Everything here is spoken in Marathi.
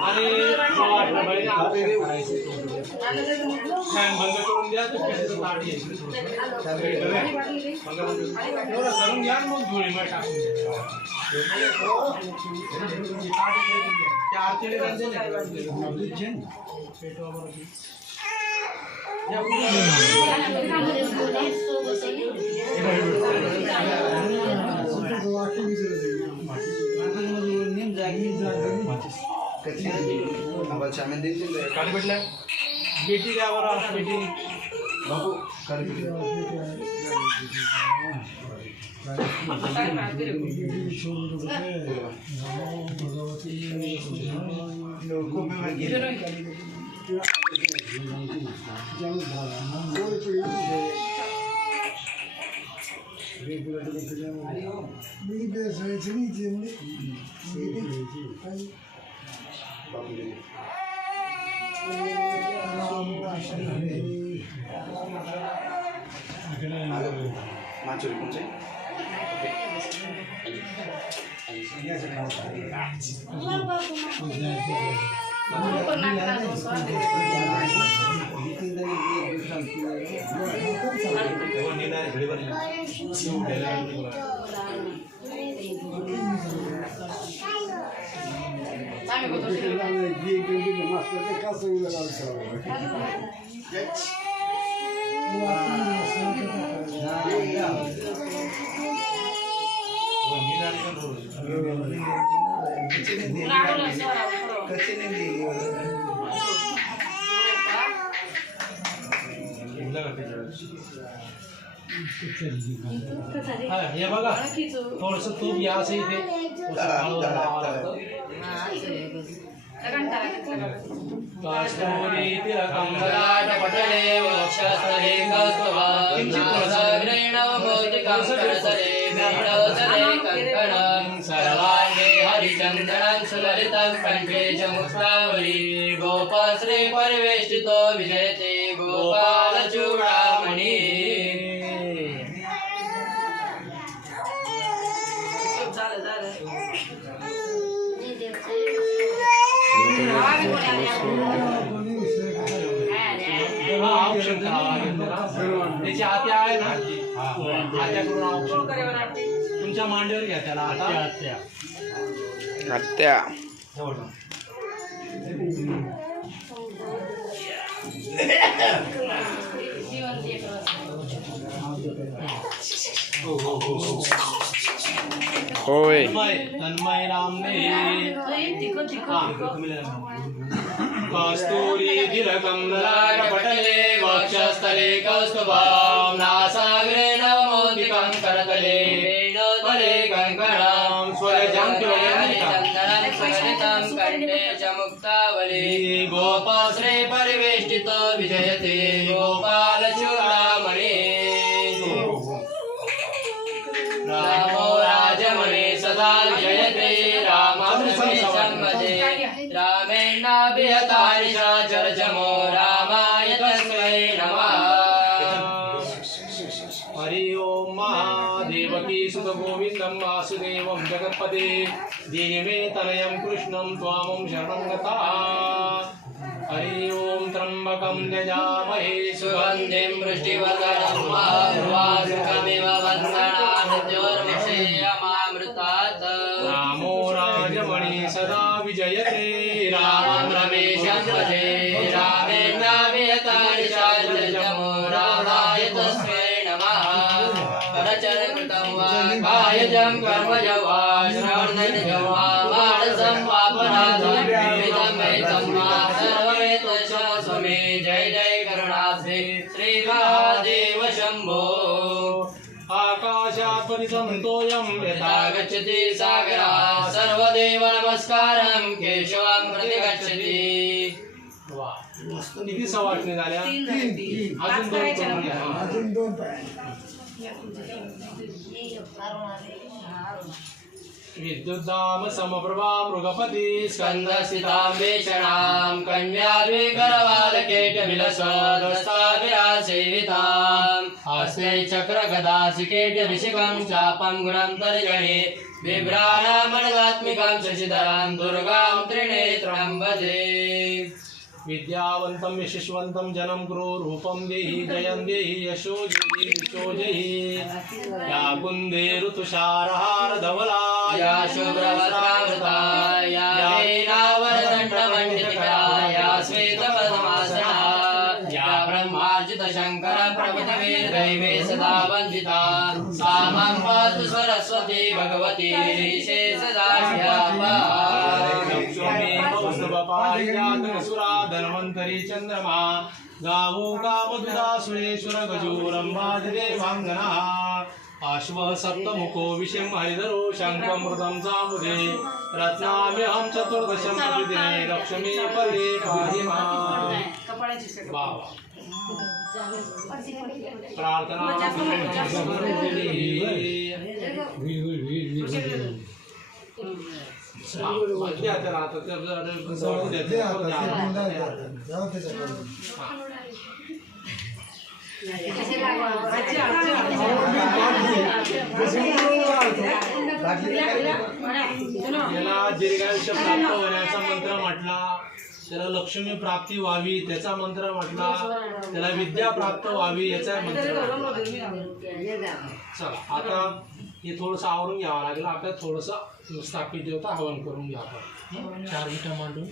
आणि फॅन बंद करून द्या तर पिशीचं ताट येईल एवढं करून घ्या मग धुळीमध्ये टाकून त्या आरतीने बेटी द्यावर बेटी हे बघा थोडस तूप या असं इथे कस्तूरी तिलकं ललाटपटले वक्षस्थले कस्तुभं मोदिकं करतले वीणोदरे कङ्कणं सर्वाङ्गे हरिचन्दनं सुललितं कण्ठे च मुक्तावली गोपश्री परिवेष्टितो विजयते गोपालचूडामणि त्याची आत्या आहे ना आत्याकडून ऑप्शन तुमच्या मांडीवर घ्या त्याला आता आत्या होय तन्मय रामने कस्तूरी तिलकं ललाटपटले वक्षस्थले कस्तुभं नासाग्रे नवमोदिकं करतले वीणोदरे कङ्कणं स्वरजं सुललितं कण्ठे च मुक्तावली गोपश्री परिवेष्टितो विजयते गोपालचूडामणि रामो राजमणि सदा विजयते रामसम्मते रामेणाभिहता निशाचरचमो रामाय तस्मै नमः हरि ओम महादेवकी सुत गोविंदं वासुदेवं जगत्पते दीनमे तनयं कृष्णं त्वामं शरणं गतः हरि ओम त्र्यंबकं यजामहे सुगन्धिं पुष्टिवर्धनं उर्वारुकमिव वन्दनात् मृत्योर्मुक्षेयमामृतात् रामो राजमणि सदा विजयते रामं रमेशं भजे रामेणाभिहता निशाचरचमो रामाय तस्मै नमः करचरणकृतं वा कायजं कर्मजं वा श्रवणजं वा मानसं वा पराधं वा सर्वमेतच्छस्वमे जय जय करुणाब्धे श्री महादेव शंभो आकाशात् परिसंतोऽयं यथा गच्छति सागरात् सर्वदेव नमस्कारं केशवं प्रति गच्छति किती सवाटणे झाल्या अजून दोन विद्युद्धाम समप्रभा मृगपति स्कंदस्थितां वेषणां कन्याद्विकरवालकेटविलसद्वस्ताभिरासेवितां हस्ते चक्र गदा सिकेट ऋषिकं चापं गुणं तर्जने बिभ्राणामनगात्मिकां शशिधरां दुर्गां त्रिनेत्रं भजे। विद्यावन्तं यशस्वन्तं जनं गुरो रूपं देहि जयं देहि यशो देहि विशो देहि। या कुन्दे ऋतुषारहार धवला या शुभ्रवस्त्रावृता या वीणावरदण्डमण्डिता या श्वेतपद्मासना या ब्रह्मार्जित शङ्कर प्रभृतिर्दैवे सदा वन्दिता सा मां पातु सरस्वती भगवती शेषदास्यापा। सुरा धन्वन्तरी चन्द्रमा गावो गावदुदा सुरेश्वर गजोरम्बादिदेवाङ्गना। अश्व सप्तमुखो विषं हरिधरो शङ्खमृतं सामुदे रत्नाम्यहं चतुर्दशं प्रतिदिने लक्ष्मी पदे पाहि मां। प्रार्थना याला दीर्घायुष्य प्राप्त होण्याचा मंत्र म्हटला, त्याला लक्ष्मी प्राप्ती व्हावी त्याचा मंत्र म्हटला, त्याला विद्या प्राप्त व्हावी याचा मंत्र म्हटला। चला आता हे थोडंसं आवरून घ्यावं लागेल आपल्याला, थोडंसं स्थापित देवता हवन करून घ्यावं। 4 विटा मांडून